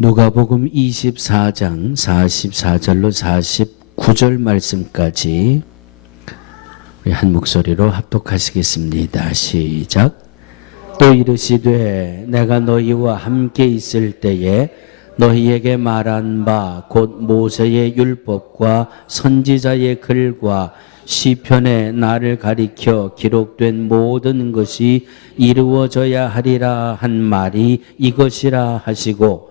누가복음 24장 44절로 49절 말씀까지 우리 한 목소리로 합독하시겠습니다. 시작. 또 이르시되 내가 너희와 함께 있을 때에 너희에게 말한 바 곧 모세의 율법과 선지자의 글과 시편에 나를 가리켜 기록된 모든 것이 이루어져야 하리라 한 말이 이것이라 하시고,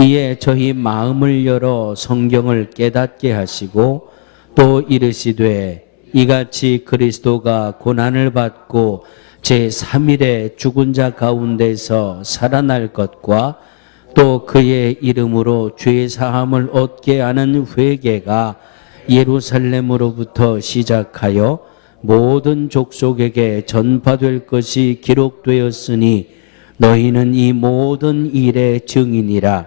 이에 저희 마음을 열어 성경을 깨닫게 하시고, 또 이르시되 이같이 그리스도가 고난을 받고 제3일에 죽은 자 가운데서 살아날 것과 또 그의 이름으로 죄 사함을 얻게 하는 회개가 예루살렘으로부터 시작하여 모든 족속에게 전파될 것이 기록되었으니 너희는 이 모든 일의 증인이라.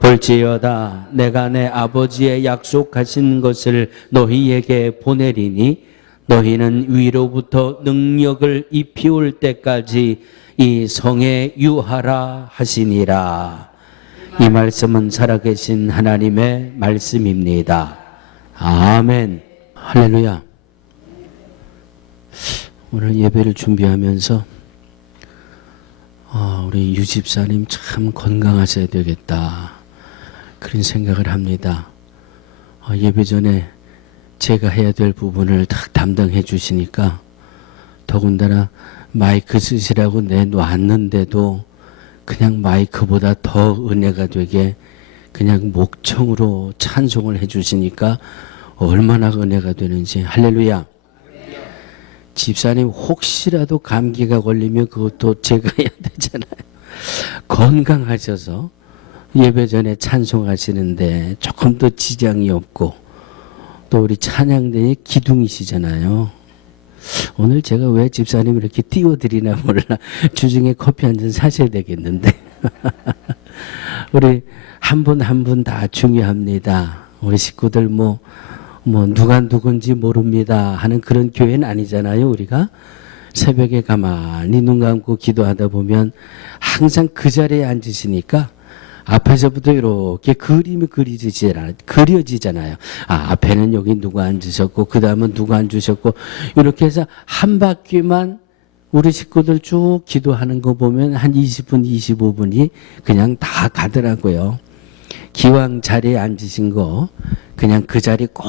볼지어다 내가 내 아버지의 약속하신 것을 너희에게 보내리니 너희는 위로부터 능력을 입히올 때까지 이 성에 유하라 하시니라. 이 말씀은 살아계신 하나님의 말씀입니다. 아멘. 할렐루야. 오늘 예배를 준비하면서 우리 유 집사님 참 건강하셔야 되겠다, 그런 생각을 합니다. 예배 전에 제가 해야 될 부분을 딱 담당해 주시니까, 더군다나 마이크 쓰시라고 내놓았는데도 그냥 마이크보다 더 은혜가 되게 그냥 목청으로 찬송을 해 주시니까 얼마나 은혜가 되는지. 할렐루야. 집사님 혹시라도 감기가 걸리면 그것도 제가 해야 되잖아요. 건강하셔서 예배 전에 찬송하시는데 조금 더 지장이 없고, 또 우리 찬양대의 기둥이시잖아요. 오늘 제가 왜 집사님 이렇게 띄워드리나 몰라. 주중에 커피 한 잔 사셔야 되겠는데. 우리 한 분 한 분 다 중요합니다. 우리 식구들 뭐 누가 누군지 모릅니다 하는 그런 교회는 아니잖아요. 우리가 새벽에 가만히 눈 감고 기도하다 보면 항상 그 자리에 앉으시니까 앞에서부터 이렇게 그림이 그려지잖아요. 앞에는 여기 누가 앉으셨고, 그 다음은 누가 앉으셨고, 이렇게 해서 한 바퀴만 우리 식구들 쭉 기도하는 거 보면 한 20분, 25분이 그냥 다 가더라고요. 기왕 자리에 앉으신 거 그냥 그 자리 꼭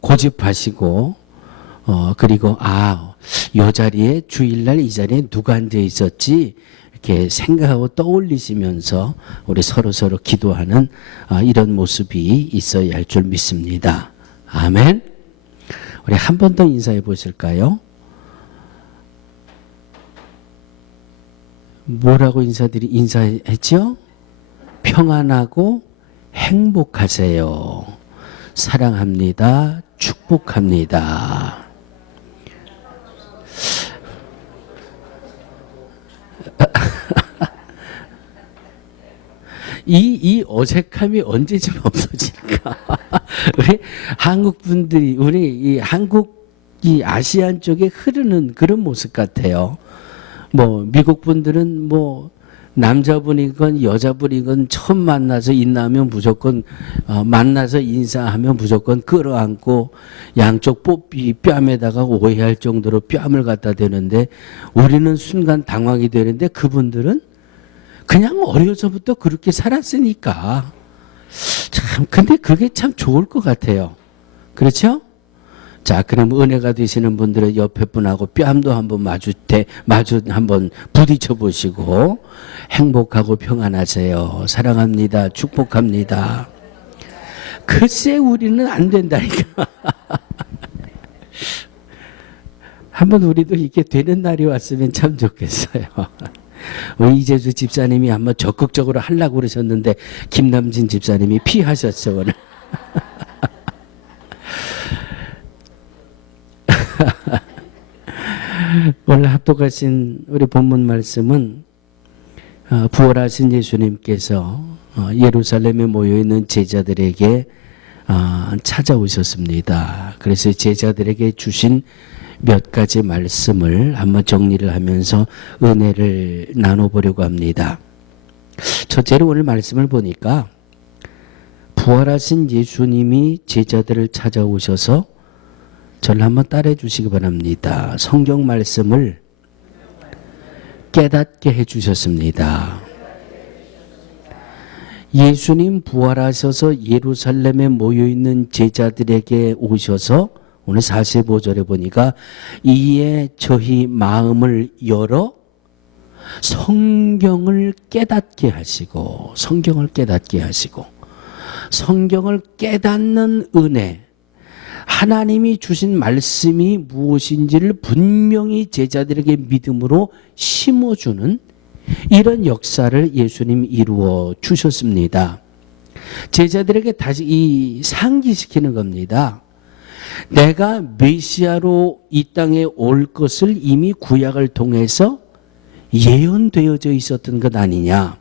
고집하시고, 그리고 요 자리에 주일날 이 자리에 누가 앉아 있었지, 이렇게 생각하고 떠올리시면서 우리 서로 기도하는 이런 모습이 있어야 할 줄 믿습니다. 아멘. 우리 한 번 더 인사해 보실까요? 뭐라고 인사했죠? 평안하고 행복하세요. 사랑합니다. 축복합니다. 이 어색함이 언제쯤 없어질까? 우리 한국 분들이, 우리 이 아시안 쪽에 흐르는 그런 모습 같아요. 미국 분들은 남자분이건 여자분이건 처음 만나서 인사하면 무조건 만나서 인사하면 무조건 끌어안고 양쪽 뺨에다가 오해할 정도로 뺨을 갖다 대는데, 우리는 순간 당황이 되는데 그분들은 그냥 어려서부터 그렇게 살았으니까 참, 근데 그게 참 좋을 것 같아요. 그렇죠? 자, 그럼 은혜가 되시는 분들은 옆에 분하고 뺨도 한번 마주 한번 부딪혀 보시고, 행복하고 평안하세요. 사랑합니다. 축복합니다. 글쎄 우리는 안 된다니까. 한번 우리도 이게 되는 날이 왔으면 참 좋겠어요. 우리 이재수 집사님이 한번 적극적으로 하려고 그러셨는데 김남진 집사님이 피하셨어 오늘. 오늘 합독하신 우리 본문 말씀은 부활하신 예수님께서 예루살렘에 모여있는 제자들에게 찾아오셨습니다. 그래서 제자들에게 주신 몇 가지 말씀을 한번 정리를 하면서 은혜를 나눠보려고 합니다. 첫째로 오늘 말씀을 보니까 부활하신 예수님이 제자들을 찾아오셔서 저를 한번 따라해 주시기 바랍니다. 성경 말씀을 깨닫게 해주셨습니다. 예수님 부활하셔서 예루살렘에 모여있는 제자들에게 오셔서 오늘 45절에 보니까 이에 저희 마음을 열어 성경을 깨닫게 하시고 성경을 깨닫는 은혜, 하나님이 주신 말씀이 무엇인지를 분명히 제자들에게 믿음으로 심어주는 이런 역사를 예수님이 이루어 주셨습니다. 제자들에게 다시 상기시키는 겁니다. 내가 메시아로 이 땅에 올 것을 이미 구약을 통해서 예언되어져 있었던 것 아니냐.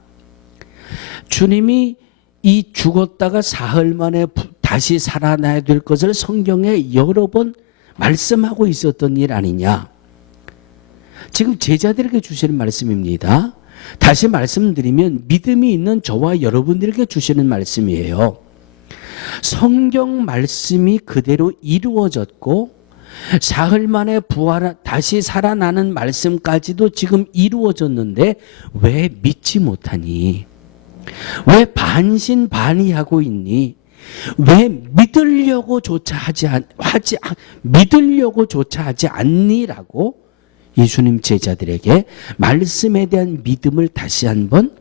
주님이 이 죽었다가 사흘 만에 다시 살아나야 될 것을 성경에 여러 번 말씀하고 있었던 일 아니냐. 지금 제자들에게 주시는 말씀입니다. 다시 말씀드리면 믿음이 있는 저와 여러분들에게 주시는 말씀이에요. 성경 말씀이 그대로 이루어졌고 사흘 만에 다시 살아나는 말씀까지도 지금 이루어졌는데 왜 믿지 못하니? 왜 반신반의하고 있니? 왜 믿으려고조차 하지 않니라고 예수님 제자들에게 말씀에 대한 믿음을 다시 한번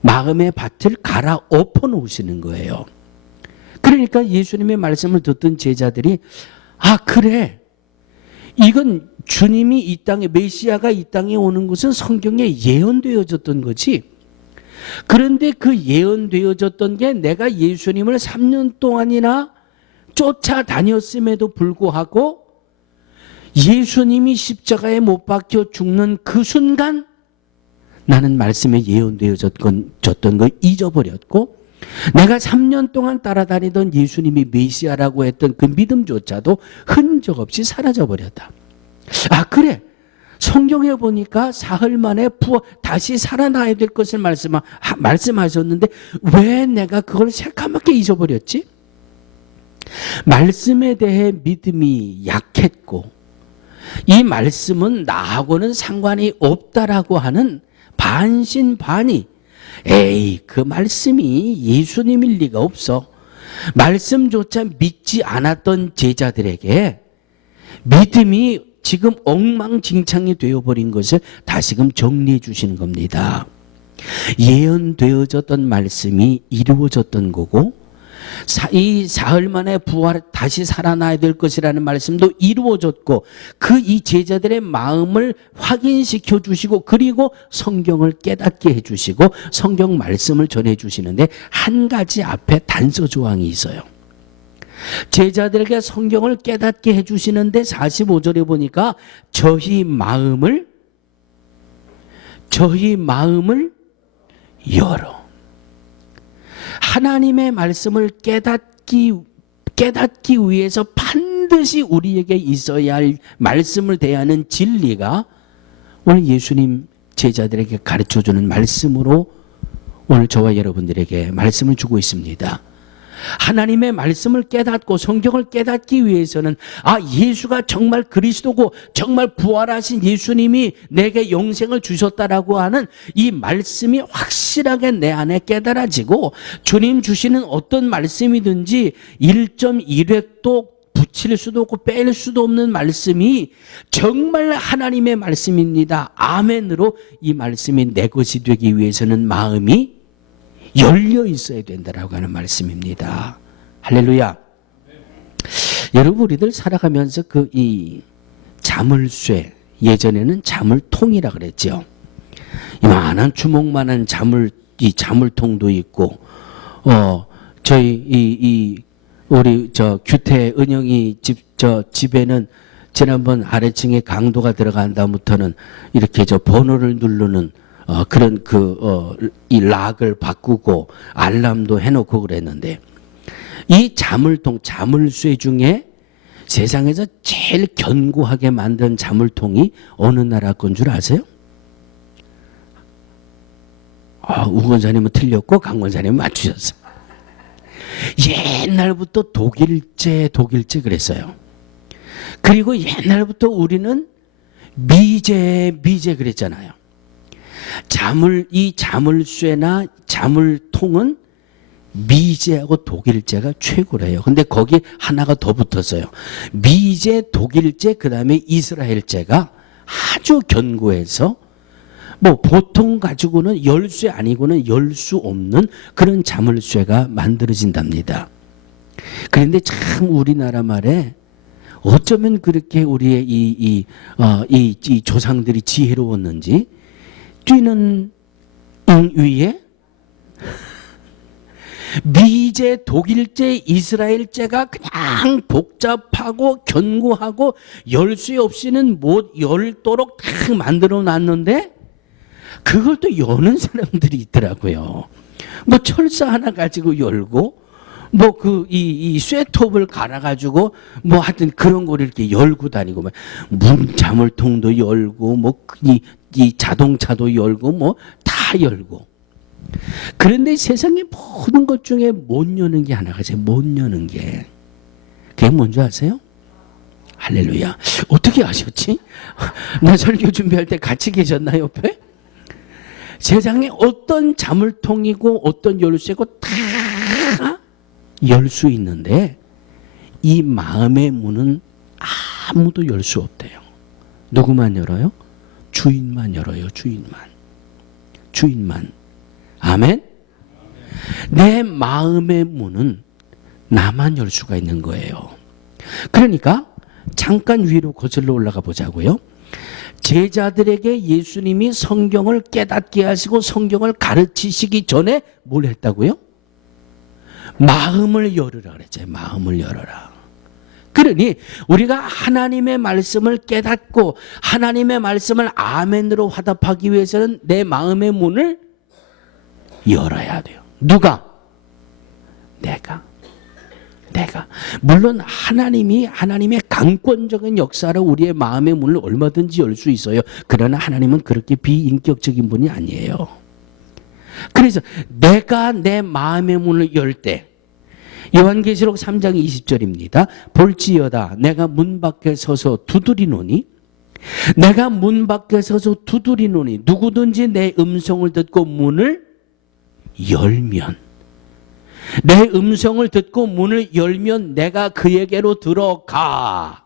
마음의 밭을 갈아엎어 놓으시는 거예요. 그러니까 예수님의 말씀을 듣던 제자들이 그래, 이건 주님이 이 땅에 메시아가 이 땅에 오는 것은 성경에 예언되어졌던 거지. 그런데 그 예언되어졌던 게 내가 예수님을 3년 동안이나 쫓아다녔음에도 불구하고 예수님이 십자가에 못 박혀 죽는 그 순간 나는 말씀에 예언되어졌던 걸 잊어버렸고 내가 3년 동안 따라다니던 예수님이 메시아라고 했던 그 믿음조차도 흔적 없이 사라져버렸다. 그래, 성경에 보니까 사흘 만에 다시 살아나야 될 것을 말씀하셨는데 왜 내가 그걸 새까맣게 잊어버렸지? 말씀에 대해 믿음이 약했고 이 말씀은 나하고는 상관이 없다라고 하는 반신반의, 그 말씀이 예수님일 리가 없어. 말씀조차 믿지 않았던 제자들에게 믿음이 지금 엉망진창이 되어버린 것을 다시금 정리해 주시는 겁니다. 예언되어졌던 말씀이 이루어졌던 거고 이 사흘 만에 다시 살아나야 될 것이라는 말씀도 이루어졌고 이 제자들의 마음을 확인시켜 주시고 그리고 성경을 깨닫게 해주시고 성경 말씀을 전해 주시는데 한 가지 앞에 단서 조항이 있어요. 제자들에게 성경을 깨닫게 해주시는데 45절에 보니까 저희 마음을 열어. 하나님의 말씀을 깨닫기 위해서 반드시 우리에게 있어야 할 말씀을 대하는 진리가 오늘 예수님 제자들에게 가르쳐주는 말씀으로 오늘 저와 여러분들에게 말씀을 주고 있습니다. 하나님의 말씀을 깨닫고 성경을 깨닫기 위해서는 예수가 정말 그리스도고 정말 부활하신 예수님이 내게 영생을 주셨다라고 하는 이 말씀이 확실하게 내 안에 깨달아지고 주님 주시는 어떤 말씀이든지 1.1획도 붙일 수도 없고 뺄 수도 없는 말씀이 정말 하나님의 말씀입니다. 아멘으로 이 말씀이 내 것이 되기 위해서는 마음이 열려 있어야 된다라고 하는 말씀입니다. 할렐루야. 여러분, 우리들 살아가면서 이 자물쇠, 예전에는 자물통이라 그랬죠. 이만한 주먹만한 이 자물통도 있고, 우리 규태 은영이 집에는 지난번 아래층에 강도가 들어간 다음부터는 이렇게 번호를 누르는 그런 이 락을 바꾸고 알람도 해놓고 그랬는데 이 자물통, 자물쇠 중에 세상에서 제일 견고하게 만든 자물통이 어느 나라 건 줄 아세요? 우건사님은 틀렸고 강권사님은 맞추셨어. 옛날부터 독일제 그랬어요. 그리고 옛날부터 우리는 미제 그랬잖아요. 이 자물쇠나 자물통은 미제하고 독일제가 최고래요. 근데 거기 하나가 더 붙었어요. 미제, 독일제, 그 다음에 이스라엘제가 아주 견고해서 뭐 보통 가지고는 열쇠 아니고는 열 수 없는 그런 자물쇠가 만들어진답니다. 그런데 참 우리나라 말에 어쩌면 그렇게 우리의 이 조상들이 지혜로웠는지 뛰는 잉 위에 미제, 독일제, 이스라엘제가 그냥 복잡하고 견고하고 열쇠 없이는 못 열도록 딱 만들어 놨는데 그걸 또 여는 사람들이 있더라고요. 뭐 철사 하나 가지고 열고 뭐 이 쇠톱을 갈아가지고 뭐 하여튼 그런 거를 이렇게 열고 다니고 문 자물통도 열고 뭐 이 자동차도 열고 뭐 다 열고. 그런데 세상의 모든 것 중에 못 여는 게 하나가 있어요. 못 여는 게. 그게 뭔지 아세요? 할렐루야. 어떻게 아셨지? 나 설교 준비할 때 같이 계셨나 옆에? 세상에 어떤 자물통이고 어떤 열쇠고 다 열 수 있는데 이 마음의 문은 아무도 열 수 없대요. 누구만 열어요? 주인만 열어요. 주인만. 아멘? 내 마음의 문은 나만 열 수가 있는 거예요. 그러니까 잠깐 위로 거슬러 올라가 보자고요. 제자들에게 예수님이 성경을 깨닫게 하시고 성경을 가르치시기 전에 뭘 했다고요? 마음을 열으라 그랬죠. 마음을 열어라. 그러니 우리가 하나님의 말씀을 깨닫고 하나님의 말씀을 아멘으로 화답하기 위해서는 내 마음의 문을 열어야 돼요. 누가? 내가. 물론 하나님의 강권적인 역사로 우리의 마음의 문을 얼마든지 열 수 있어요. 그러나 하나님은 그렇게 비인격적인 분이 아니에요. 그래서 내가 내 마음의 문을 열 때 요한계시록 3장 20절입니다. 볼지어다 내가 문 밖에 서서 두드리노니 누구든지 내 음성을 듣고 문을 열면 내 음성을 듣고 문을 열면 내가 그에게로 들어가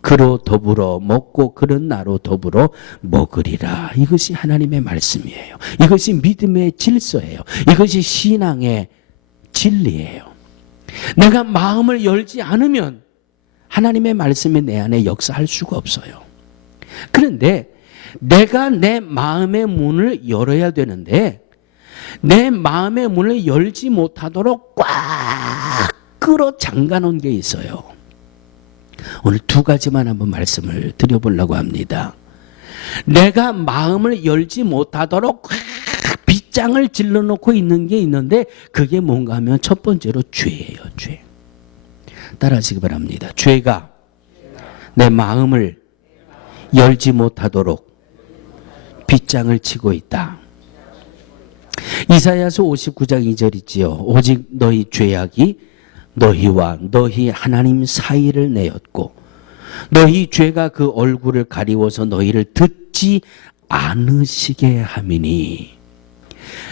그로 더불어 먹고 그는 나로 더불어 먹으리라. 이것이 하나님의 말씀이에요. 이것이 믿음의 질서예요. 이것이 신앙의 진리예요. 내가 마음을 열지 않으면 하나님의 말씀이 내 안에 역사할 수가 없어요. 그런데 내가 내 마음의 문을 열어야 되는데 내 마음의 문을 열지 못하도록 꽉 끌어 잠가 놓은 게 있어요. 오늘 두 가지만 한번 말씀을 드려보려고 합니다. 내가 마음을 열지 못하도록 꽉 빗장을 질러놓고 있는 게 있는데 그게 뭔가 하면 첫 번째로 죄예요. 죄. 따라하시기 바랍니다. 죄가 내 마음을 열지 못하도록 빗장을 치고 있다. 이사야서 59장 2절 있지요. 오직 너희 죄악이 너희와 너희 하나님 사이를 내었고 너희 죄가 그 얼굴을 가리워서 너희를 듣지 않으시게 함이니.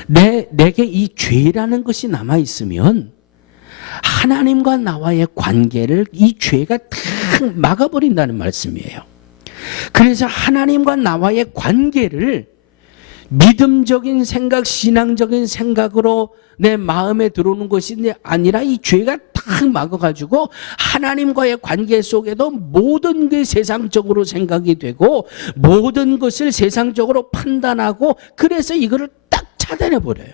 내게 이 죄라는 것이 남아있으면 하나님과 나와의 관계를 이 죄가 탁 막아버린다는 말씀이에요. 그래서 하나님과 나와의 관계를 믿음적인 생각, 신앙적인 생각으로 내 마음에 들어오는 것이 아니라 이 죄가 탁 막아가지고 하나님과의 관계 속에도 모든 게 세상적으로 생각이 되고 모든 것을 세상적으로 판단하고 그래서 이거를 딱 차단해버려요.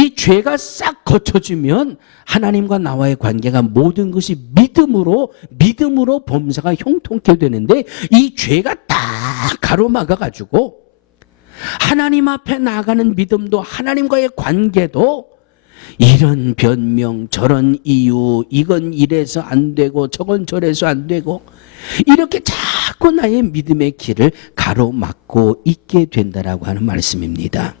이 죄가 싹 거쳐지면 하나님과 나와의 관계가 모든 것이 믿음으로 범사가 형통케 되는데 이 죄가 딱 가로막아가지고 하나님 앞에 나아가는 믿음도 하나님과의 관계도 이런 변명 저런 이유 이건 이래서 안 되고 저건 저래서 안 되고 이렇게 자꾸 나의 믿음의 길을 가로막고 있게 된다라고 하는 말씀입니다.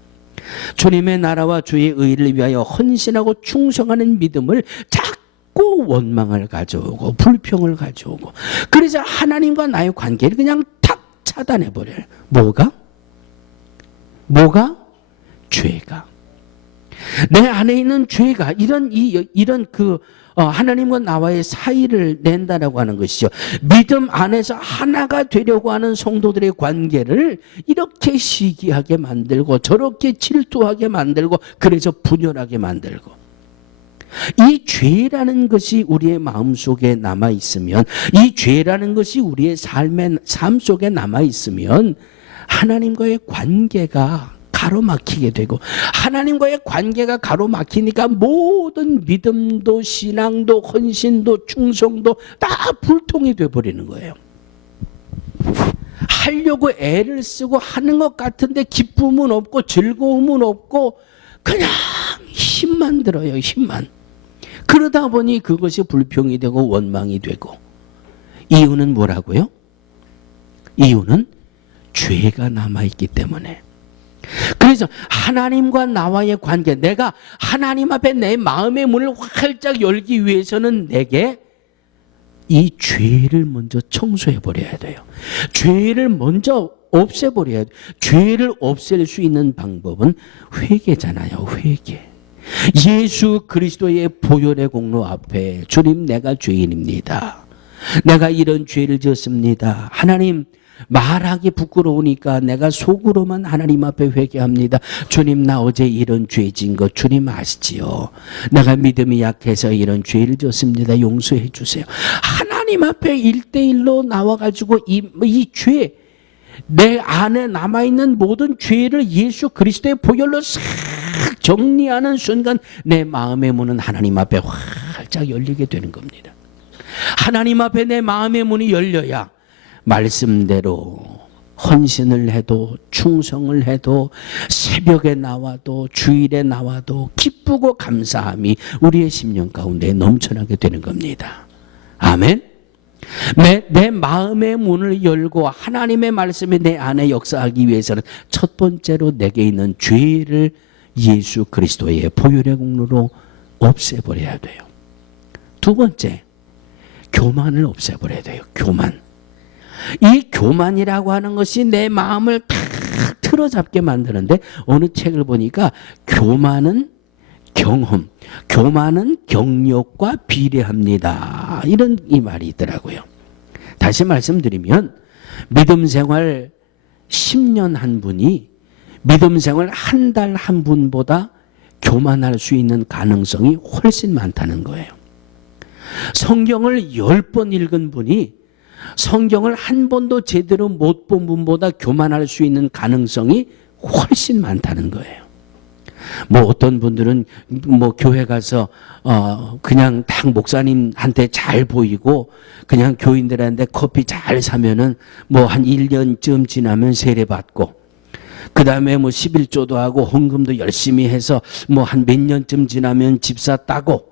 주님의 나라와 주의 의를 위하여 헌신하고 충성하는 믿음을 자꾸 원망을 가져오고 불평을 가져오고, 그래서 하나님과 나의 관계를 그냥 탁 차단해버려요. 뭐가? 죄가. 내 안에 있는 죄가 이런 하나님과 나와의 사이를 낸다라고 하는 것이죠. 믿음 안에서 하나가 되려고 하는 성도들의 관계를 이렇게 시기하게 만들고 저렇게 질투하게 만들고 그래서 분열하게 만들고, 이 죄라는 것이 우리의 마음속에 남아있으면, 이 죄라는 것이 우리의 삶 속에 남아있으면 하나님과의 관계가 가로막히게 되고, 하나님과의 관계가 가로막히니까 모든 믿음도 신앙도 헌신도 충성도 다 불통이 돼버리는 거예요. 하려고 애를 쓰고 하는 것 같은데 기쁨은 없고 즐거움은 없고 그냥 힘만 들어요. 힘만. 그러다 보니 그것이 불평이 되고 원망이 되고. 이유는 뭐라고요? 이유는 죄가 남아있기 때문에. 그래서 하나님과 나와의 관계, 내가 하나님 앞에 내 마음의 문을 활짝 열기 위해서는 내게 이 죄를 먼저 청소해 버려야 돼요. 죄를 먼저 없애버려야 돼요. 죄를 없앨 수 있는 방법은 회개잖아요. 회개. 예수 그리스도의 보혈의 공로 앞에, 주님 내가 죄인입니다. 내가 이런 죄를 지었습니다. 하나님, 말하기 부끄러우니까 내가 속으로만 하나님 앞에 회개합니다. 주님, 나 어제 이런 죄 지은 거 주님 아시지요? 내가 믿음이 약해서 이런 죄를 지었습니다. 용서해 주세요. 하나님 앞에 1대1로 나와가지고 이 죄, 내 안에 남아있는 모든 죄를 예수 그리스도의 보혈로 싹 정리하는 순간 내 마음의 문은 하나님 앞에 활짝 열리게 되는 겁니다. 하나님 앞에 내 마음의 문이 열려야 말씀대로 헌신을 해도 충성을 해도 새벽에 나와도 주일에 나와도 기쁘고 감사함이 우리의 심령 가운데 넘쳐나게 되는 겁니다. 아멘. 내 마음의 문을 열고 하나님의 말씀이 내 안에 역사하기 위해서는 첫 번째로 내게 있는 죄를 예수 그리스도의 보혈의 공로로 없애버려야 돼요. 두 번째, 교만을 없애버려야 돼요. 교만. 이 교만이라고 하는 것이 내 마음을 탁 틀어잡게 만드는데, 어느 책을 보니까 교만은 경험, 교만은 경력과 비례합니다. 이런 이 말이 있더라고요. 다시 말씀드리면 믿음 생활 10년 한 분이 믿음 생활 한 달 한 분보다 교만할 수 있는 가능성이 훨씬 많다는 거예요. 성경을 10번 읽은 분이 성경을 한 번도 제대로 못 본 분보다 교만할 수 있는 가능성이 훨씬 많다는 거예요. 뭐 어떤 분들은 뭐 교회 가서 그냥 딱 목사님한테 잘 보이고 그냥 교인들한테 커피 잘 사면은 뭐 한 1년쯤 지나면 세례 받고, 그 다음에 뭐 11조도 하고 헌금도 열심히 해서 뭐 한 몇 년쯤 지나면 집사 따고,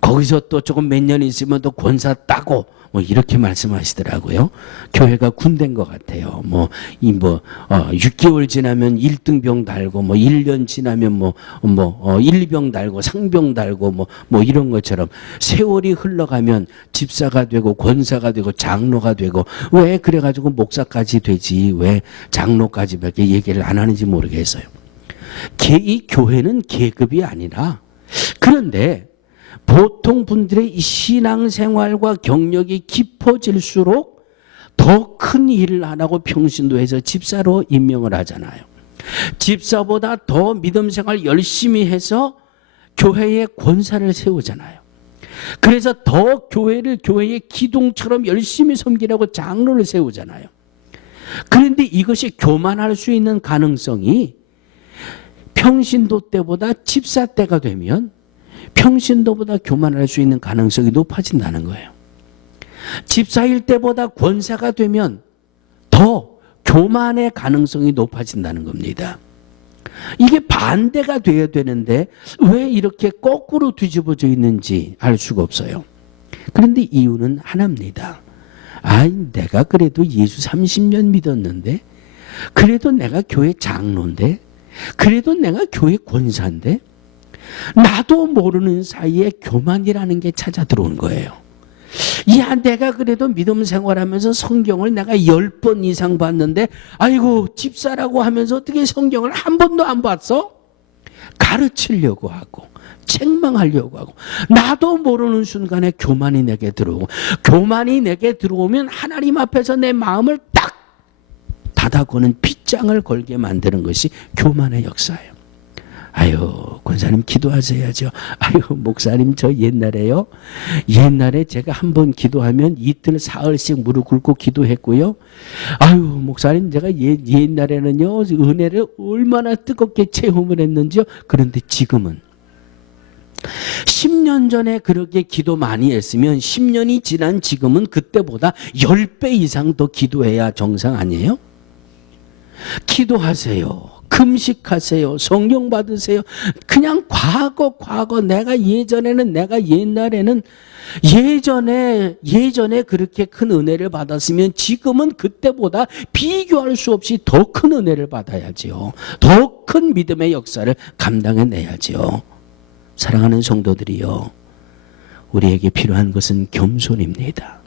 거기서 또 조금 몇 년 있으면 또 권사 따고, 뭐 이렇게 말씀하시더라고요. 교회가 군대인 것 같아요. 6개월 지나면 1등병 달고, 뭐 1년 지나면 1병 달고 상병 달고 뭐 이런 것처럼 세월이 흘러가면 집사가 되고 권사가 되고 장로가 되고, 왜 그래가지고 목사까지 되지 왜 장로까지밖에 얘기를 안 하는지 모르겠어요. 이 교회는 계급이 아니라, 그런데 보통 분들의 이 신앙생활과 경력이 깊어질수록 더 큰 일을 안 하고 평신도에서 집사로 임명을 하잖아요. 집사보다 더 믿음생활 열심히 해서 교회에 권사를 세우잖아요. 그래서 더 교회의 기둥처럼 열심히 섬기라고 장로를 세우잖아요. 그런데 이것이 교만할 수 있는 가능성이 평신도 때보다 집사 때가 되면 평신도보다 교만할 수 있는 가능성이 높아진다는 거예요. 집사일 때보다 권사가 되면 더 교만의 가능성이 높아진다는 겁니다. 이게 반대가 돼야 되는데 왜 이렇게 거꾸로 뒤집어져 있는지 알 수가 없어요. 그런데 이유는 하나입니다. 내가 그래도 예수 30년 믿었는데, 그래도 내가 교회 장로인데, 그래도 내가 교회 권사인데 나도 모르는 사이에 교만이라는 게 찾아 들어온 거예요. 야, 내가 그래도 믿음 생활하면서 성경을 내가 10번 이상 봤는데 아이고 집사라고 하면서 어떻게 성경을 한 번도 안 봤어? 가르치려고 하고 책망하려고 하고 나도 모르는 순간에 교만이 내게 들어오고 교만이 내게 들어오면 하나님 앞에서 내 마음을 딱 닫아고는 빗장을 걸게 만드는 것이 교만의 역사예요. 아유, 권사님 기도하셔야죠. 아유, 목사님 저 옛날에 제가 한 번 기도하면 이틀 사흘씩 무릎 꿇고 기도했고요. 아유, 목사님 제가 옛날에는요 은혜를 얼마나 뜨겁게 체험을 했는지요. 그런데 지금은 10년 전에 그렇게 기도 많이 했으면 10년이 지난 지금은 그때보다 10배 이상 더 기도해야 정상 아니에요? 기도하세요. 금식하세요. 성령 받으세요. 그냥 과거 내가 옛날에는 예전에 그렇게 큰 은혜를 받았으면 지금은 그때보다 비교할 수 없이 더 큰 은혜를 받아야지요. 더 큰 믿음의 역사를 감당해내야지요. 사랑하는 성도들이요, 우리에게 필요한 것은 겸손입니다.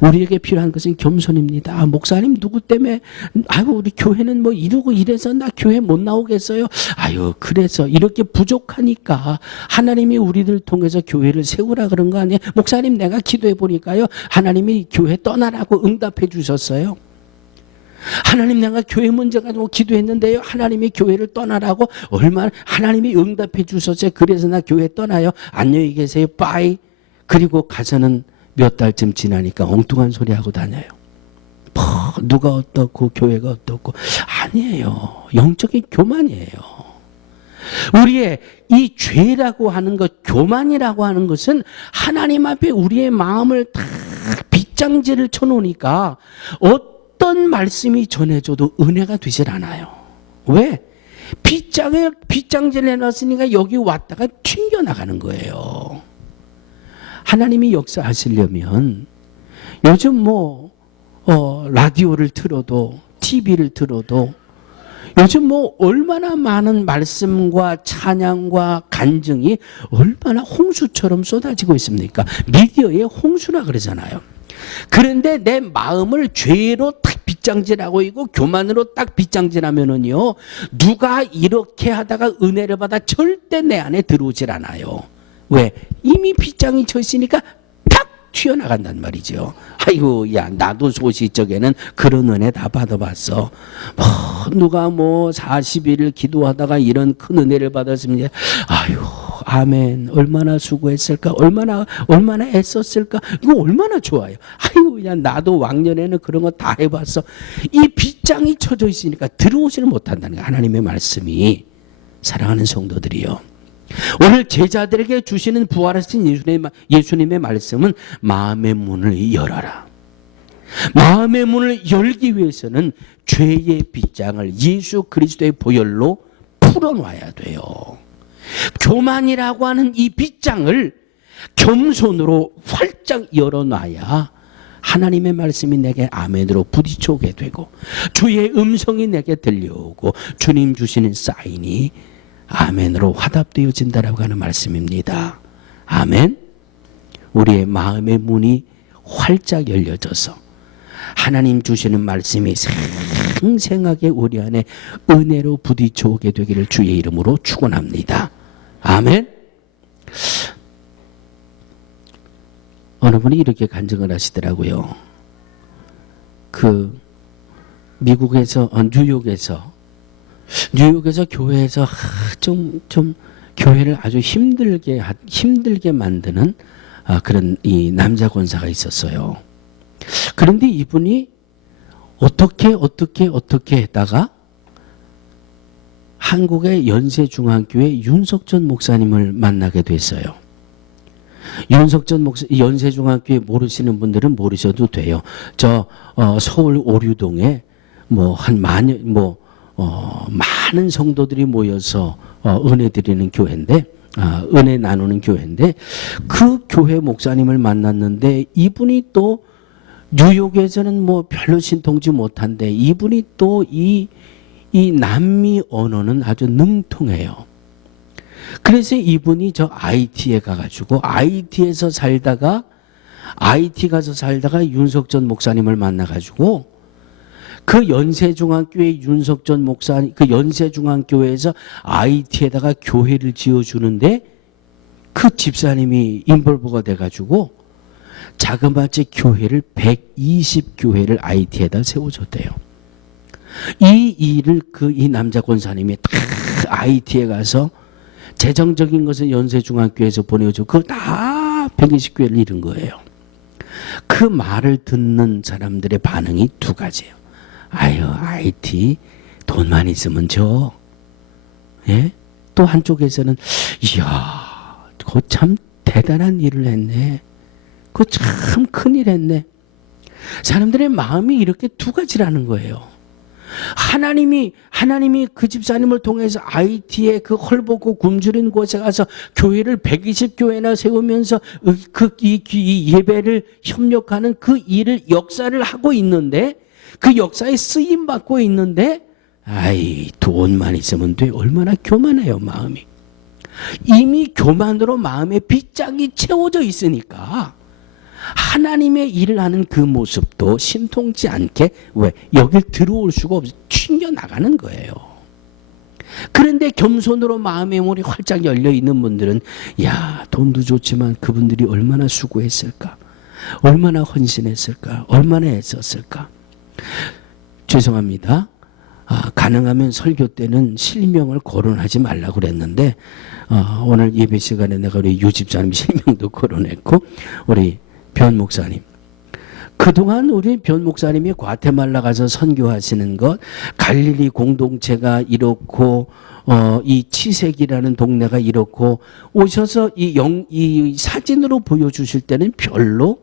우리에게 필요한 것은 겸손입니다. 아, 목사님 누구 때문에 아유 우리 교회는 뭐 이러고 이래서 나 교회 못 나오겠어요. 아유 그래서 이렇게 부족하니까 하나님이 우리들 통해서 교회를 세우라 그런 거 아니에요? 목사님 내가 기도해 보니까요 하나님이 교회 떠나라고 응답해 주셨어요. 하나님 내가 교회 문제 가지고 기도했는데요 하나님이 교회를 떠나라고 얼마나 하나님이 응답해 주셨어요. 그래서 나 교회 떠나요. 안녕히 계세요. 빠이. 그리고 가서는 몇 달쯤 지나니까 엉뚱한 소리 하고 다녀요. 누가 어떻고 교회가 어떻고. 아니에요. 영적인 교만이에요. 우리의 이 죄라고 하는 것, 교만이라고 하는 것은 하나님 앞에 우리의 마음을 다 빗장지를 쳐놓으니까 어떤 말씀이 전해져도 은혜가 되질 않아요. 왜? 빗장지를 해놨으니까 여기 왔다가 튕겨나가는 거예요. 하나님이 역사하시려면 요즘 라디오를 틀어도 TV를 틀어도 요즘 얼마나 많은 말씀과 찬양과 간증이 얼마나 홍수처럼 쏟아지고 있습니까? 미디어의 홍수라 그러잖아요. 그런데 내 마음을 죄로 딱 빗장질하고 있고 교만으로 딱 빗장질하면은요 누가 이렇게 하다가 은혜를 받아 절대 내 안에 들어오질 않아요. 왜? 이미 빗장이 쳐 있으니까 탁 튀어나간단 말이죠. 아이고 야 나도 소시적에는 그런 은혜 다 받아봤어. 누가 40일을 기도하다가 이런 큰 은혜를 받았습니다. 아유 아멘. 얼마나 수고했을까. 얼마나 애썼을까. 이거 얼마나 좋아요. 아이고 야 나도 왕년에는 그런 거 다 해봤어. 이 빗장이 쳐져 있으니까 들어오지를 못한다는 거예요. 하나님의 말씀이. 사랑하는 성도들이요, 오늘 제자들에게 주시는 부활하신 예수님의 말씀은 마음의 문을 열어라. 마음의 문을 열기 위해서는 죄의 빗장을 예수 그리스도의 보혈로 풀어놔야 돼요. 교만이라고 하는 이 빗장을 겸손으로 활짝 열어놔야 하나님의 말씀이 내게 아멘으로 부딪혀오게 되고 주의 음성이 내게 들려오고 주님 주시는 사인이 아멘으로 화답되어진다라고 하는 말씀입니다. 아멘. 우리의 마음의 문이 활짝 열려져서 하나님 주시는 말씀이 생생하게 우리 안에 은혜로 부딪혀오게 되기를 주의 이름으로 축원합니다. 아멘. 어느 분이 이렇게 간증을 하시더라고요. 미국에서 뉴욕에서 교회에서 좀 교회를 아주 힘들게 만드는 그런 이 남자 권사가 있었어요. 그런데 이분이 어떻게 했다가 한국의 연세중앙교회 윤석전 목사님을 만나게 됐어요. 연세중앙교회 모르시는 분들은 모르셔도 돼요. 서울 오류동에 많은 성도들이 모여서 은혜 드리는 교회인데, 은혜 나누는 교회인데, 그 교회 목사님을 만났는데 이분이 또 뉴욕에서는 별로 신통지 못한데 이분이 또 이 이 남미 언어는 아주 능통해요. 그래서 이분이 저 IT에 가가지고 IT에서 살다가 IT 가서 살다가 윤석전 목사님을 만나가지고 그 연세중앙교회 윤석전 목사님 그 연세중앙교회에서 IT에다가 교회를 지어주는데 그 집사님이 인볼브가 돼가지고 자그마치 교회를 120교회를 IT에다 세워줬대요. 이 일을 이 남자 권사님이 다 IT에 가서 재정적인 것은 연세중앙교회에서 보내주고 그걸 다 120교회를 이룬 거예요. 그 말을 듣는 사람들의 반응이 두 가지예요. 아유, IT 돈만 있으면 줘. 예? 또 한쪽에서는 이야, 그거 참 대단한 일을 했네. 그거 참 큰일 했네. 사람들의 마음이 이렇게 두 가지라는 거예요. 하나님이 그 집사님을 통해서 IT에 그 헐벗고 굶주린 곳에 가서 교회를 120교회나 세우면서 이 예배를 협력하는 그 일을 역사를 하고 있는데 그 역사에 쓰임 받고 있는데 아이 돈만 있으면 돼. 얼마나 교만해요 마음이. 이미 교만으로 마음의 빗장이 채워져 있으니까 하나님의 일을 하는 그 모습도 신통치 않게 왜 여길 들어올 수가 없어 튕겨나가는 거예요. 그런데 겸손으로 마음의 문이 활짝 열려 있는 분들은 야 돈도 좋지만 그분들이 얼마나 수고했을까, 얼마나 헌신했을까, 얼마나 애썼을까. 죄송합니다. 가능하면 설교 때는 실명을 거론하지 말라고 그랬는데 오늘 예배 시간에 내가 우리 유 집사님 실명도 거론했고 우리 변 목사님 그동안 우리 변 목사님이 과테말라 가서 선교하시는 것 갈릴리 공동체가 이렇고 이 치색이라는 동네가 이렇고 오셔서 이 사진으로 보여주실 때는 별로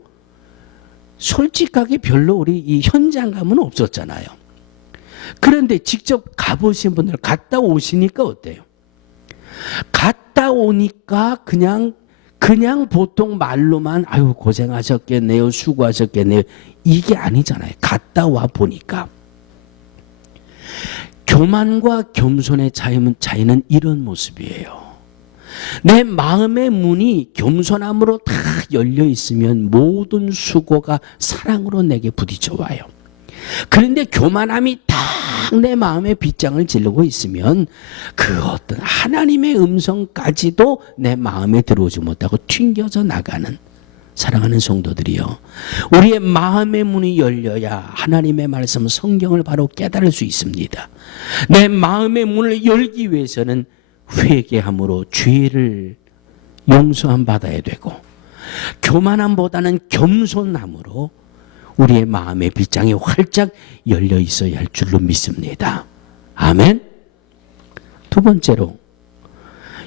솔직하게 별로 우리 이 현장감은 없었잖아요. 그런데 직접 가보신 분들 갔다 오시니까 어때요? 갔다 오니까 그냥 보통 말로만 아유 고생하셨겠네요, 수고하셨겠네요 이게 아니잖아요. 갔다 와 보니까 교만과 겸손의 차이는 이런 모습이에요. 내 마음의 문이 겸손함으로 다 열려 있으면 모든 수고가 사랑으로 내게 부딪혀 와요. 그런데 교만함이 딱 내 마음의 빗장을 지르고 있으면 그 어떤 하나님의 음성까지도 내 마음에 들어오지 못하고 튕겨져 나가는 사랑하는 성도들이요. 우리의 마음의 문이 열려야 하나님의 말씀 성경을 바로 깨달을 수 있습니다. 내 마음의 문을 열기 위해서는 회개함으로 죄를 용서함 받아야 되고 교만함보다는 겸손함으로 우리의 마음의 빗장이 활짝 열려 있어야 할 줄로 믿습니다. 아멘. 두 번째로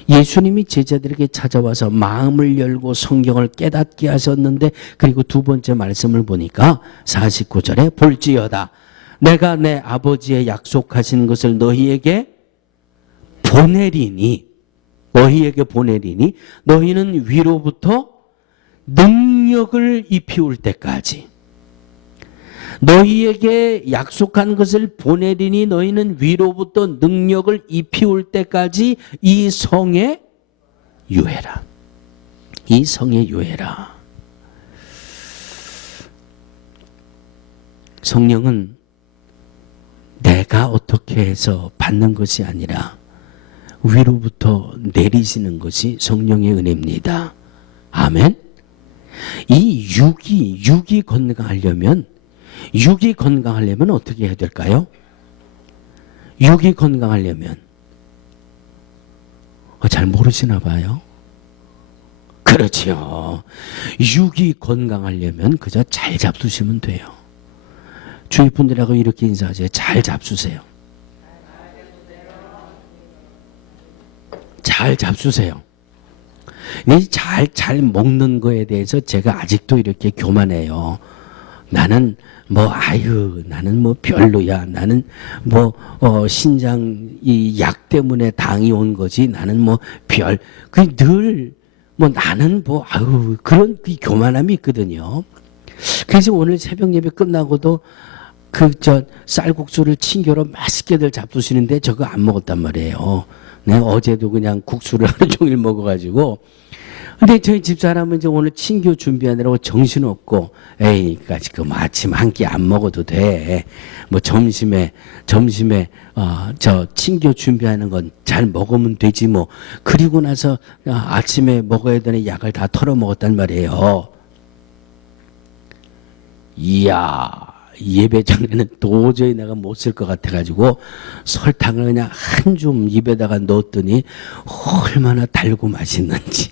예수님이 제자들에게 찾아와서 마음을 열고 성경을 깨닫게 하셨는데 그리고 두 번째 말씀을 보니까 49절에 볼지어다 내가 내 아버지의 약속하신 것을 너희에게 보내리니 너희는 위로부터 능력을 입히올 때까지 너희에게 약속한 것을 보내리니 너희는 위로부터 능력을 입히올 때까지 이 성에 유해라. 이 성에 유해라. 성령은 내가 어떻게 해서 받는 것이 아니라 위로부터 내리시는 것이 성령의 은혜입니다. 아멘. 이 육이 건강하려면 어떻게 해야 될까요? 육이 건강하려면 잘 모르시나 봐요. 그렇죠. 육이 건강하려면 그저 잘 잡수시면 돼요. 주위 분들하고 이렇게 인사하세요. 잘 잡수세요. 잘 잡수세요. 잘 먹는 거에 대해서 제가 아직도 이렇게 교만해요. 나는 나는 별로야. 나는 신장 이 약 때문에 당이 온 거지. 나는 나는 그런 그 교만함이 있거든요. 그래서 오늘 새벽 예배 끝나고도 쌀국수를 친교로 맛있게들 잡수시는데 저거 안 먹었단 말이에요. 내가 어제도 그냥 국수를 하루 종일 먹어가지고. 근데 저희 집사람은 이제 오늘 친교 준비하느라고 정신없고, 에이, 지금 아침 한 끼 안 먹어도 돼. 뭐 점심에, 친교 준비하는 건 잘 먹으면 되지 뭐. 그리고 나서 아침에 먹어야 되는 약을 다 털어 먹었단 말이에요. 이야, 예배전에는 도저히 내가 못 쓸 것 같아가지고 설탕을 그냥 한 줌 입에다가 넣었더니 얼마나 달고 맛있는지.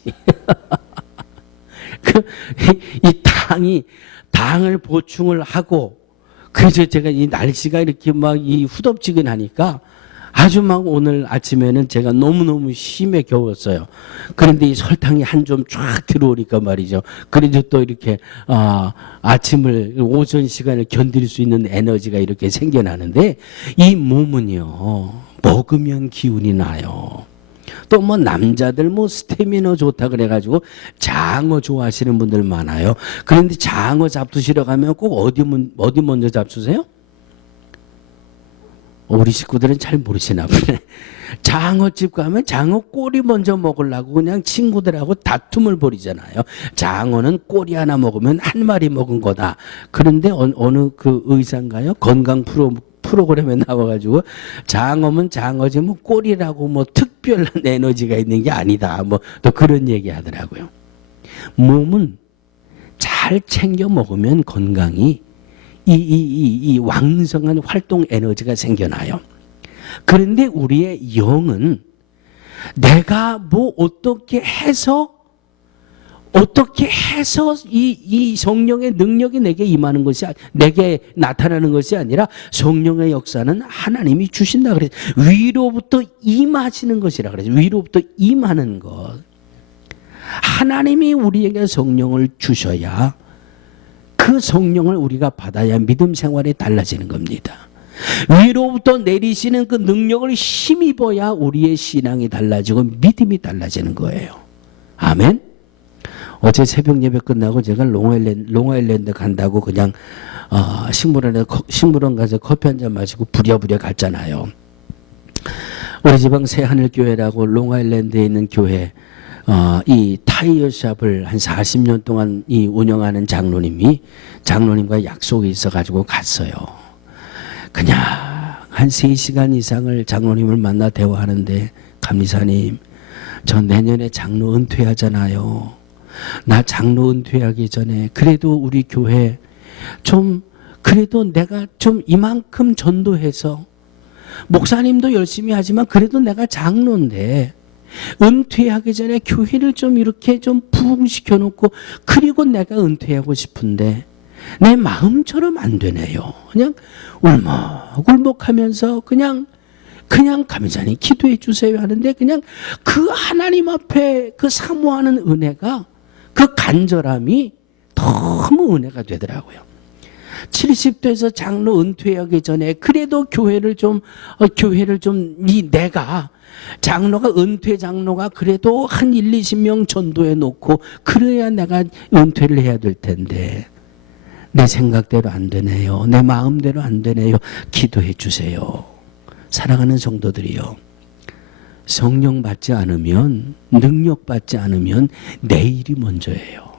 이 당을 보충을 하고, 그래서 제가 이 날씨가 이렇게 막 이 후덥지근하니까 아주 막 오늘 아침에는 제가 너무너무 심해 겨웠어요. 그런데 이 설탕이 한 점 쫙 들어오니까 말이죠. 그래도 또 이렇게 아침을 오전 시간을 견딜 수 있는 에너지가 이렇게 생겨나는데, 이 몸은요 먹으면 기운이 나요. 또 뭐 남자들 뭐 스태미너 좋다 그래가지고 장어 좋아하시는 분들 많아요. 그런데 장어 잡수시러 가면 꼭 어디 먼저 잡수세요? 우리 식구들은 잘 모르시나 보네. 장어집 가면 장어 꼬리 먼저 먹으려고 그냥 친구들하고 다툼을 벌이잖아요. 장어는 꼬리 하나 먹으면 한 마리 먹은 거다. 그런데 어느 그 의사인가요? 건강 프로그램에 나와가지고 장어면 장어지 뭐 꼬리라고 뭐 특별한 에너지가 있는 게 아니다. 뭐 또 그런 얘기 하더라고요. 몸은 잘 챙겨 먹으면 건강이 이 왕성한 활동 에너지가 생겨나요. 그런데 우리의 영은 내가 뭐 어떻게 해서 이 성령의 능력이 내게 임하는 것이, 내게 나타나는 것이 아니라 성령의 역사는 하나님이 주신다 그래서 위로부터 임하시는 것이라 그래서 위로부터 임하는 것. 하나님이 우리에게 성령을 주셔야, 그 성령을 우리가 받아야 믿음 생활이 달라지는 겁니다. 위로부터 내리시는 그 능력을 힘입어야 우리의 신앙이 달라지고 믿음이 달라지는 거예요. 아멘. 어제 새벽 예배 끝나고 제가 롱아일랜드 간다고 그냥 식물원 가서 커피 한잔 마시고 부랴부랴 갔잖아요. 우리 지방 새하늘교회라고 롱아일랜드에 있는 교회, 이 타이어샵을 한 40년 동안 운영하는 장로님과 약속이 있어가지고 갔어요. 그냥 한 3시간 이상을 장로님을 만나 대화하는데, 감리사님, 저 내년에 장로 은퇴하잖아요. 나 장로 은퇴하기 전에 그래도 우리 교회 그래도 내가 좀 이만큼 전도해서, 목사님도 열심히 하지만 그래도 내가 장로인데 은퇴하기 전에 교회를 좀 이렇게 좀 부흥시켜 놓고 그리고 내가 은퇴하고 싶은데 내 마음처럼 안 되네요. 그냥 울먹울먹하면서 그냥 감사님 기도해 주세요 하는데, 그냥 그 하나님 앞에 그 사모하는 은혜가, 그 간절함이 너무 은혜가 되더라고요. 70대에서 장로 은퇴하기 전에 그래도 내가 장로가 은퇴 장로가 그래도 한 20명 전도해 놓고 그래야 내가 은퇴를 해야 될 텐데 내 생각대로 안 되네요. 내 마음대로 안 되네요. 기도해 주세요. 사랑하는 성도들이요, 성령 받지 않으면, 능력 받지 않으면 내일이 먼저예요.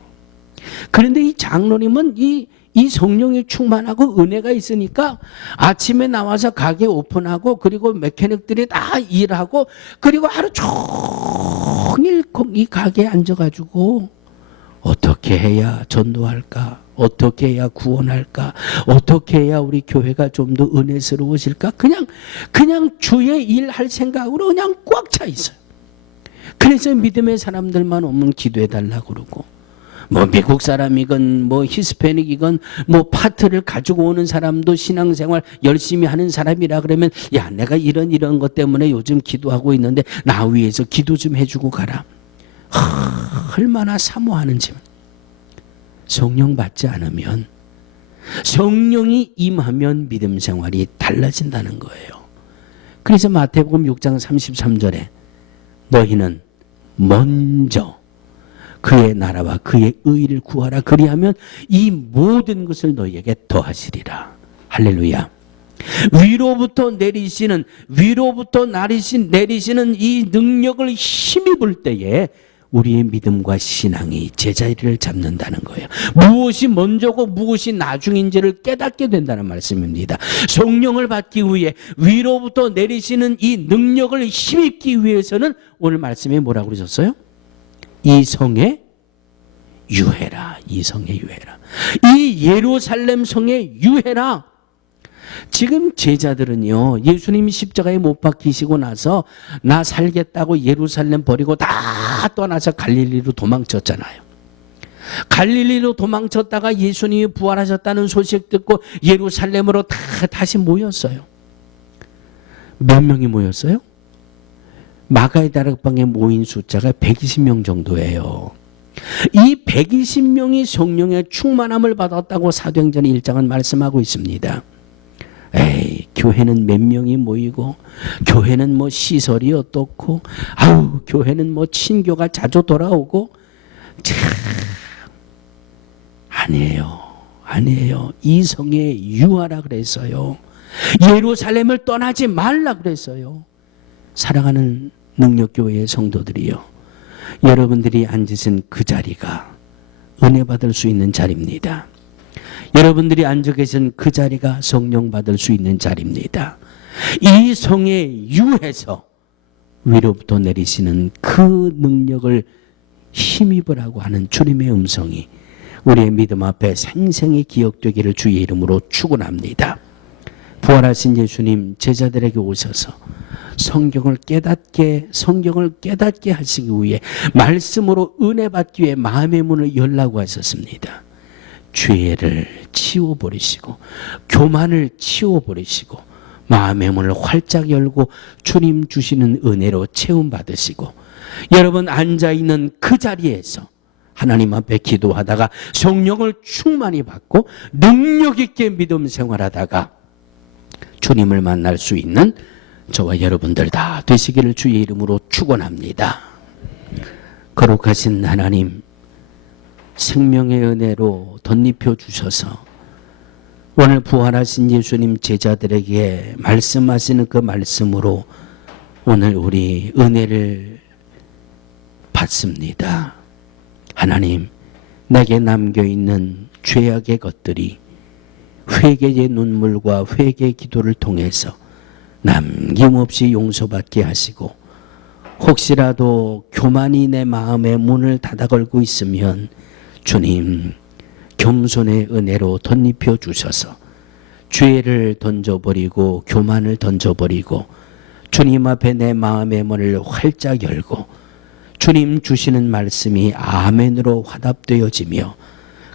그런데 이 장로님은 이 성령이 충만하고 은혜가 있으니까 아침에 나와서 가게 오픈하고, 그리고 메케닉들이 다 일하고, 그리고 하루 종일 이 가게에 앉아가지고 어떻게 해야 전도할까? 어떻게 해야 구원할까? 어떻게 해야 우리 교회가 좀 더 은혜스러워질까? 그냥 주의 일 할 생각으로 그냥 꽉 차 있어요. 그래서 믿음의 사람들만 오면 기도해 달라고 그러고, 뭐 미국 사람이건 뭐 히스패닉이건 뭐 파트를 가지고 오는 사람도 신앙생활 열심히 하는 사람이라 그러면, 야, 내가 이런 것 때문에 요즘 기도하고 있는데 나 위해서 기도 좀 해주고 가라. 얼마나 사모하는지. 성령 받지 않으면, 성령이 임하면 믿음 생활이 달라진다는 거예요. 그래서 마태복음 6장 33절에 너희는 먼저 그의 나라와 그의 의를 구하라. 그리하면 이 모든 것을 너희에게 더하시리라. 할렐루야. 위로부터 내리시는 이 능력을 힘입을 때에 우리의 믿음과 신앙이 제자리를 잡는다는 거예요. 무엇이 먼저고 무엇이 나중인지를 깨닫게 된다는 말씀입니다. 성령을 받기 위해 위로부터 내리시는 이 능력을 힘입기 위해서는 오늘 말씀에 뭐라고 그러셨어요? 이성에 유해라. 이성에 유해라. 이 예루살렘 성에 유해라. 지금 제자들은요, 예수님이 십자가에 못 박히시고 나서 나 살겠다고 예루살렘 버리고 다 떠나서 갈릴리로 도망쳤잖아요. 갈릴리로 도망쳤다가 예수님이 부활하셨다는 소식 듣고 예루살렘으로 다시 모였어요. 몇 명이 모였어요? 마가의 다락방에 모인 숫자가 120명 정도예요. 이 120명이 성령의 충만함을 받았다고 사도행전 1장은 말씀하고 있습니다. 에이, 교회는 몇 명이 모이고, 교회는 뭐 시설이 어떻고, 아우, 교회는 뭐 친교가 자주 돌아오고, 참, 아니에요. 이성에 유하라 그랬어요. 예루살렘을 떠나지 말라 그랬어요. 사랑하는 능력교회의 성도들이요, 여러분들이 앉으신 그 자리가 은혜 받을 수 있는 자리입니다. 여러분들이 앉아 계신 그 자리가 성령 받을 수 있는 자리입니다. 이 성에 유해서 위로부터 내리시는 그 능력을 힘입으라고 하는 주님의 음성이 우리의 믿음 앞에 생생히 기억되기를 주의 이름으로 축원합니다. 부활하신 예수님 제자들에게 오셔서 성경을 깨닫게 하시기 위해 말씀으로 은혜 받기 위해 마음의 문을 열라고 하셨습니다. 죄를 치워버리시고 교만을 치워버리시고 마음의 문을 활짝 열고 주님 주시는 은혜로 채움받으시고 여러분 앉아있는 그 자리에서 하나님 앞에 기도하다가 성령을 충만히 받고 능력 있게 믿음 생활하다가 주님을 만날 수 있는 저와 여러분들 다 되시기를 주의 이름으로 축원합니다. 거룩하신 하나님, 생명의 은혜로 덧입혀 주셔서 오늘 부활하신 예수님 제자들에게 말씀하시는 그 말씀으로 오늘 우리 은혜를 받습니다. 하나님, 내게 남겨있는 죄악의 것들이 회개의 눈물과 회개의 기도를 통해서 남김없이 용서받게 하시고 혹시라도 교만이 내 마음의 문을 닫아 걸고 있으면 주님 겸손의 은혜로 덧입혀 주셔서 죄를 던져버리고 교만을 던져버리고 주님 앞에 내 마음의 문을 활짝 열고 주님 주시는 말씀이 아멘으로 화답되어지며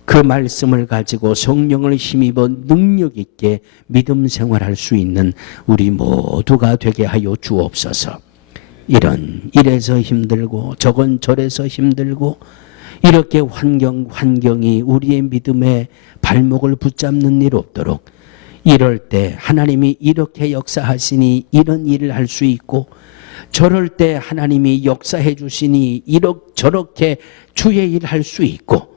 그 말씀을 가지고 성령을 힘입어 능력 있게 믿음 생활할 수 있는 우리 모두가 되게 하여 주옵소서. 이래서 힘들고 저건 저래서 힘들고 이렇게 환경이 우리의 믿음의 발목을 붙잡는 일 없도록 이럴 때 하나님이 이렇게 역사하시니 이런 일을 할 수 있고 저럴 때 하나님이 역사해 주시니 저렇게 주의 일을 할 수 있고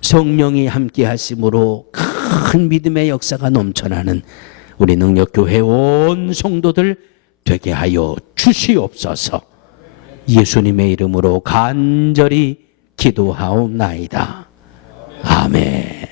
성령이 함께 하심으로 큰 믿음의 역사가 넘쳐나는 우리 능력교회 온 성도들 되게 하여 주시옵소서. 예수님의 이름으로 간절히 기도하옵나이다. 아멘.